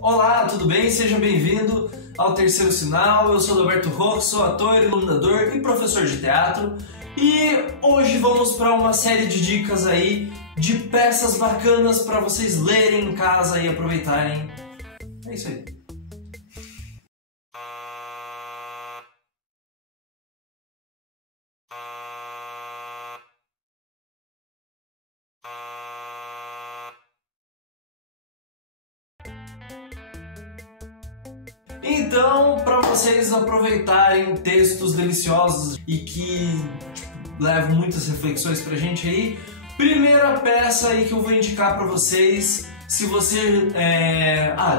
Olá, tudo bem? Seja bem-vindo ao Terceiro Sinal. Eu sou Roberto Roque, sou ator, iluminador e professor de teatro. E hoje vamos para uma série de dicas aí de peças bacanas para vocês lerem em casa e aproveitarem. É isso aí. Então, para vocês aproveitarem textos deliciosos e que levam muitas reflexões pra gente aí, primeira peça aí que eu vou indicar para vocês, se você...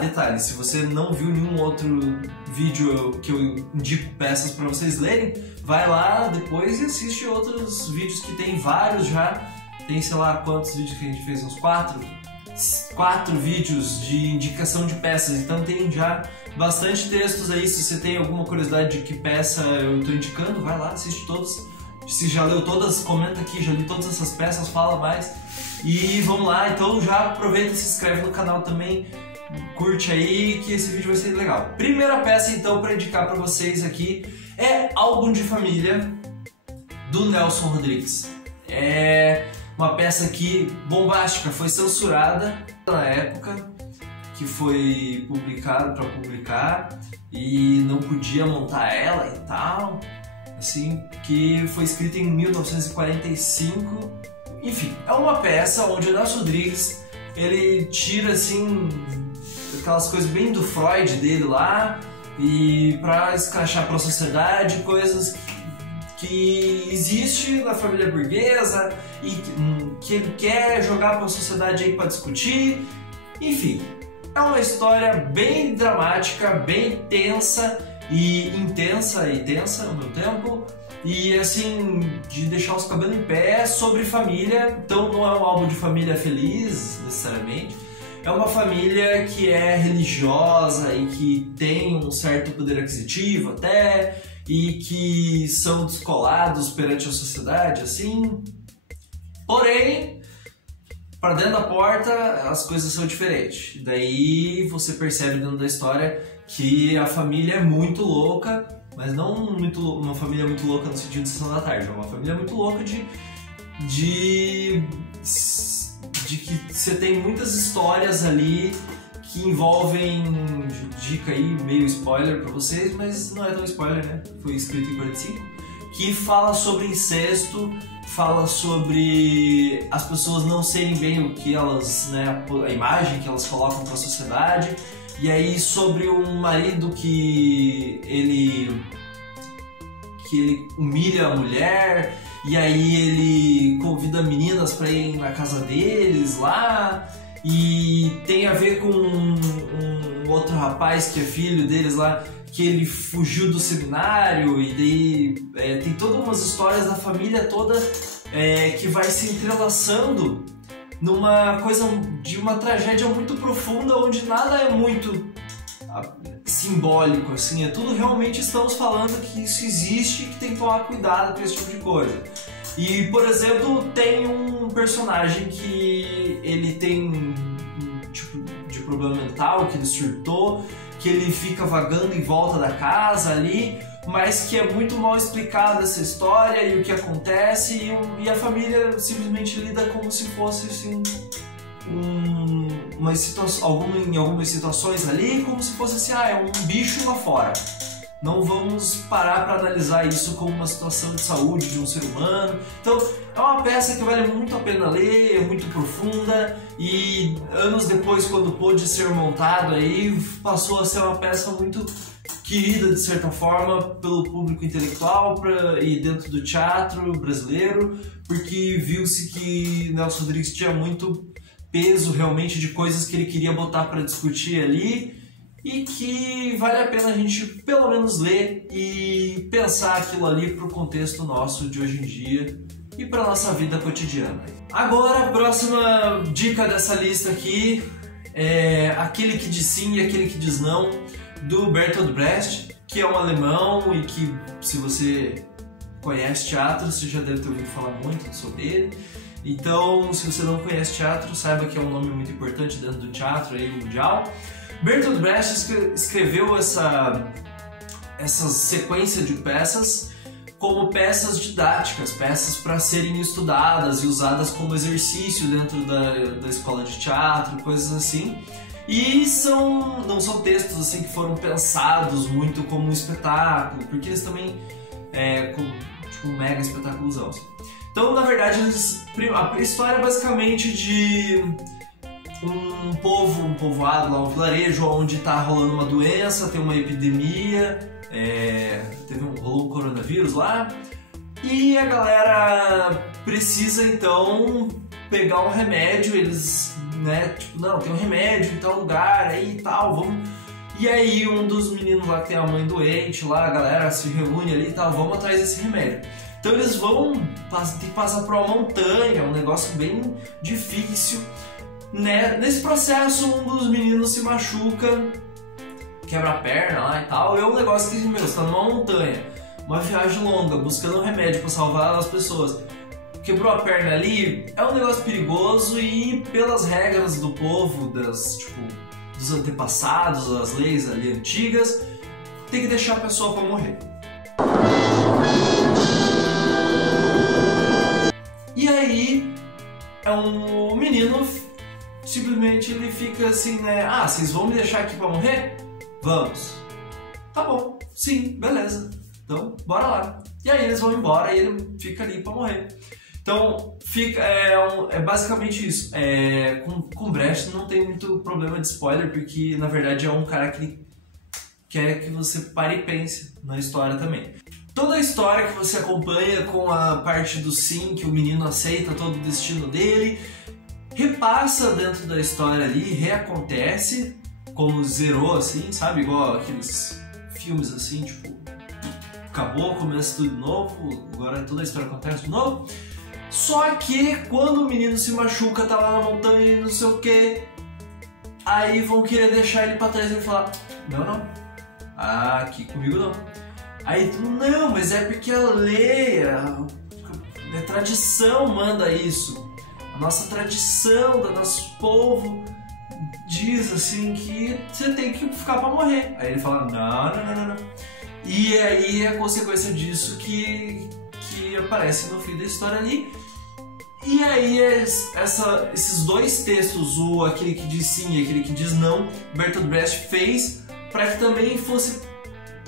detalhe, se você não viu nenhum outro vídeo que eu indico peças para vocês lerem, vai lá depois e assiste outros vídeos que tem vários já. Tem sei lá quantos vídeos que a gente fez, uns 4 vídeos de indicação de peças, então tem já bastante textos aí. Se você tem alguma curiosidade de que peça eu estou indicando, vai lá, assiste todos. Se já leu todas, comenta aqui, já li todas essas peças, fala mais. E vamos lá, então já aproveita e se inscreve no canal também, curte aí que esse vídeo vai ser legal. Primeira peça então para indicar para vocês aqui é Álbum de Família, do Nelson Rodrigues. É uma peça que, bombástica, foi censurada na época que foi publicada para publicar e não podia montar ela e tal, assim, que foi escrita em 1945. Enfim, é uma peça onde o Nelson Rodrigues ele tira assim aquelas coisas bem do Freud dele lá e para escrachar para a sociedade coisas que existe na família burguesa e que ele quer jogar para a sociedade aí para discutir. Enfim, é uma história bem dramática, bem tensa e intensa e tensa ao mesmo tempo, e assim, de deixar os cabelos em pé, sobre família. Então não é um álbum de família feliz necessariamente, é uma família que é religiosa e que tem um certo poder aquisitivo até, e que são descolados perante a sociedade, assim. Porém, para dentro da porta as coisas são diferentes. Daí você percebe dentro da história que a família é muito louca, mas não uma família muito louca no sentido de sessão da tarde, é uma família muito louca de que você tem muitas histórias ali que envolvem, dica aí, meio spoiler pra vocês, mas não é tão spoiler, né? Foi escrito em 45, que fala sobre incesto, fala sobre as pessoas não serem bem o que elas, né, a imagem que elas colocam pra sociedade, e aí sobre um marido que ele humilha a mulher, e aí ele convida meninas pra irem na casa deles lá. E tem a ver com um outro rapaz que é filho deles lá, que ele fugiu do seminário, e daí tem todas umas histórias da família toda que vai se entrelaçando numa coisa de uma tragédia muito profunda, onde nada é muito simbólico, assim, é tudo realmente estamos falando que isso existe e que tem que tomar cuidado com esse tipo de coisa. E, por exemplo, tem um personagem que ele tem um tipo de problema mental, que ele surtou, que ele fica vagando em volta da casa ali, mas que é muito mal explicada essa história e o que acontece, e a família simplesmente lida como se fosse assim, em algumas situações ali, como se fosse assim, é um bicho lá fora. Não vamos parar para analisar isso como uma situação de saúde de um ser humano. Então, é uma peça que vale muito a pena ler, é muito profunda, e anos depois, quando pôde ser montado aí, passou a ser uma peça muito querida, de certa forma, pelo público intelectual e dentro do teatro brasileiro, porque viu-se que Nelson Rodrigues tinha muito peso realmente de coisas que ele queria botar para discutir ali, e que vale a pena a gente pelo menos ler e pensar aquilo ali para o contexto nosso de hoje em dia e para nossa vida cotidiana. Agora, a próxima dica dessa lista aqui é Aquele que Diz Sim e Aquele que Diz Não, do Bertolt Brecht, que é um alemão e que, se você conhece teatro, você já deve ter ouvido falar muito sobre ele. Então, se você não conhece teatro, saiba que é um nome muito importante dentro do teatro aí, mundial. Bertolt Brecht escreveu essa sequência de peças como peças didáticas, peças para serem estudadas e usadas como exercício dentro da escola de teatro, coisas assim. E não são textos assim que foram pensados muito como um espetáculo, porque eles também tipo um mega espetáculozão. Então, na verdade, a história é basicamente de um povoado lá, um vilarejo onde está rolando uma doença, tem uma epidemia, rolou um coronavírus lá, e a galera precisa então pegar um remédio, eles, né, tipo, não, tem um remédio em tal lugar aí e tal, vamos. E aí um dos meninos lá que tem a mãe doente lá, a galera se reúne ali e tal, vamos atrás desse remédio. Então eles tem que passar por uma montanha, um negócio bem difícil, né? Nesse processo um dos meninos se machuca, quebra a perna lá e tal, e é um negócio que, meu, você tá numa montanha, uma viagem longa, buscando um remédio para salvar as pessoas. Quebrou a perna ali, é um negócio perigoso e pelas regras do povo, dos antepassados, as leis ali antigas, tem que deixar a pessoa para morrer. E aí, o menino simplesmente ele fica assim, né? Ah, vocês vão me deixar aqui para morrer? Vamos. Tá bom, sim, beleza. Então, bora lá. E aí eles vão embora e ele fica ali para morrer. Então, é basicamente isso. Com Brecht não tem muito problema de spoiler, porque na verdade é um cara que quer que você pare e pense na história também. Toda a história que você acompanha com a parte do sim, que o menino aceita todo o destino dele, repassa dentro da história ali, reacontece, como zerou assim, sabe? Igual aqueles filmes assim, tipo, acabou, começa tudo de novo, agora toda a história acontece de novo. Só que quando o menino se machuca, tá lá na montanha e não sei o que, aí vão querer deixar ele pra trás e ele falar, não, aqui comigo não. Aí tu, não, mas é porque a lei, a tradição manda isso. A nossa tradição do nosso povo diz assim que você tem que ficar pra morrer. Aí ele fala, não. E aí a consequência disso que aparece no fim da história ali. E aí esses dois textos, aquele que diz sim e aquele que diz não, Bertolt Brecht fez para que também fosse,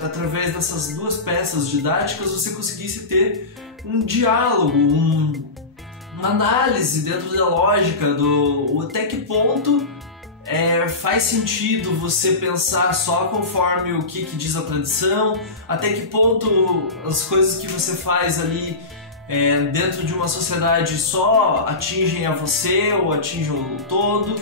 através dessas duas peças didáticas, você conseguisse ter um diálogo, uma análise dentro da lógica do até que ponto faz sentido você pensar só conforme o que diz a tradição, até que ponto as coisas que você faz ali dentro de uma sociedade só atingem a você ou atingem o todo,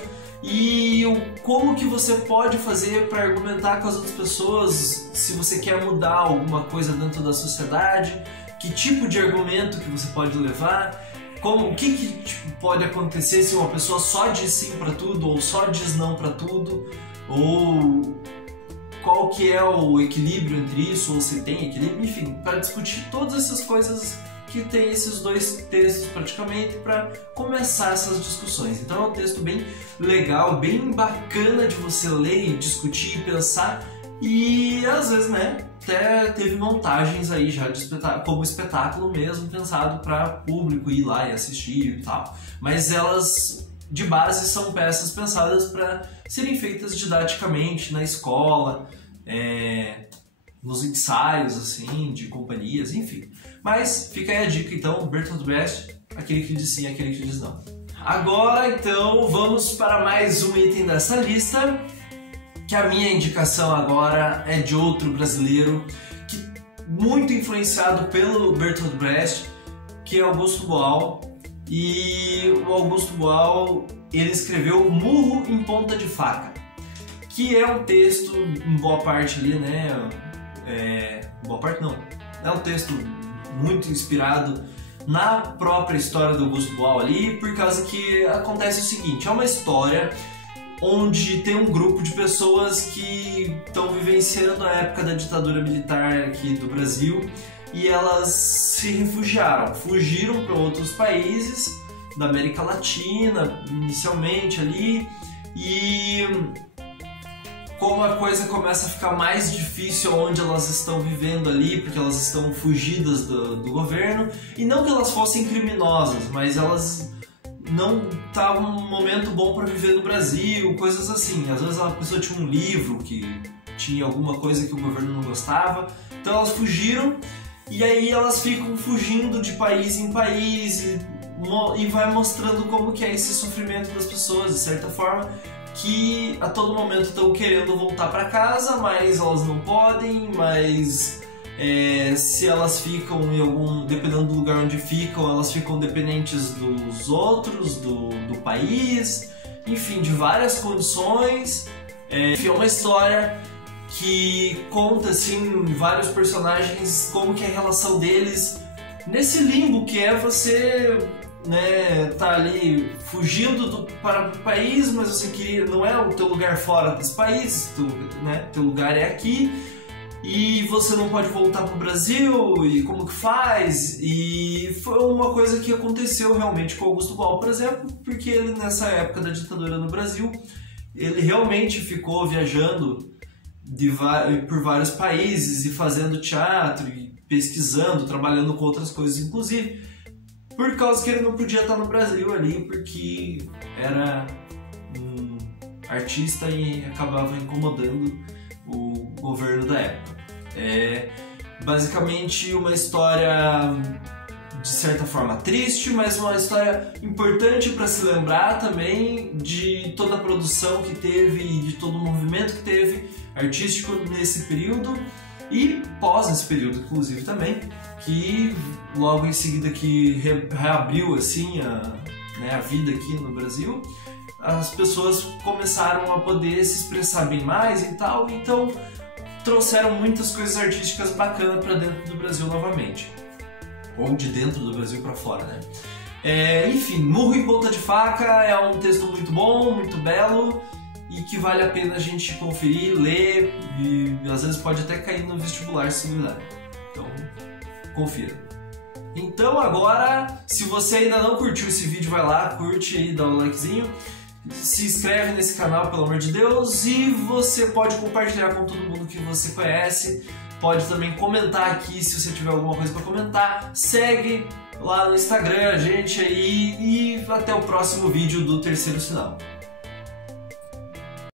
e como que você pode fazer para argumentar com as outras pessoas se você quer mudar alguma coisa dentro da sociedade, que tipo de argumento que você pode levar, o que pode acontecer se uma pessoa só diz sim para tudo ou só diz não para tudo, ou qual que é o equilíbrio entre isso, ou se tem equilíbrio, enfim, para discutir todas essas coisas que tem esses dois textos praticamente para começar essas discussões. Então é um texto bem legal, bem bacana de você ler e discutir e pensar, e às vezes, né, até teve montagens aí já como espetáculo mesmo, pensado para público ir lá e assistir e tal. Mas elas, de base, são peças pensadas para serem feitas didaticamente na escola, nos ensaios, assim, de companhias, enfim. Mas fica aí a dica, então, Bertolt Brecht, aquele que diz sim, aquele que diz não. Agora, então, vamos para mais um item dessa lista, que a minha indicação agora é de outro brasileiro, muito influenciado pelo Bertolt Brecht, que é Augusto Boal. E o Augusto Boal, ele escreveu Murro em Ponta de Faca, que é um texto, em boa parte ali, né, boa parte não, é um texto muito inspirado na própria história do Augusto Boal ali, por causa que acontece o seguinte, é uma história onde tem um grupo de pessoas que estão vivenciando a época da ditadura militar aqui do Brasil, e elas se refugiaram, fugiram para outros países da América Latina, inicialmente ali, e como a coisa começa a ficar mais difícil onde elas estão vivendo ali, porque elas estão fugidas do governo, e não que elas fossem criminosas, mas elas não estavam num momento bom para viver no Brasil, coisas assim. Às vezes a pessoa tinha um livro que tinha alguma coisa que o governo não gostava, então elas fugiram, e aí elas ficam fugindo de país em país e vai mostrando como que é esse sofrimento das pessoas, de certa forma, que a todo momento estão querendo voltar para casa, mas elas não podem, mas se elas ficam em algum, dependendo do lugar onde ficam, elas ficam dependentes dos outros, do país, enfim, de várias condições. Enfim, é uma história que conta assim vários personagens, como que é a relação deles nesse limbo que é você, né, tá ali fugindo para o país, mas você queria, não é o teu lugar fora desse país, teu lugar é aqui, e você não pode voltar para o Brasil, e como que faz? E foi uma coisa que aconteceu realmente com Augusto Boal, por exemplo, porque ele, nessa época da ditadura no Brasil, ele realmente ficou viajando por vários países e fazendo teatro, e pesquisando, trabalhando com outras coisas, inclusive, por causa que ele não podia estar no Brasil ali, porque era um artista e acabava incomodando o governo da época. É basicamente uma história de certa forma triste, mas uma história importante para se lembrar também de toda a produção que teve e de todo o movimento que teve artístico nesse período e pós esse período, inclusive, também, que logo em seguida que reabriu assim a vida aqui no Brasil, as pessoas começaram a poder se expressar bem mais e tal, então trouxeram muitas coisas artísticas bacanas para dentro do Brasil novamente, ou de dentro do Brasil para fora, né? Enfim, Murro em Ponta de Faca é um texto muito bom, muito belo, e que vale a pena a gente conferir, ler, e às vezes pode até cair no vestibular se duvidar. Então, confira. Então agora, se você ainda não curtiu esse vídeo, vai lá, curte aí, dá um likezinho, se inscreve nesse canal, pelo amor de Deus, e você pode compartilhar com todo mundo que você conhece, pode também comentar aqui se você tiver alguma coisa para comentar, segue lá no Instagram a gente aí, e até o próximo vídeo do Terceiro Sinal.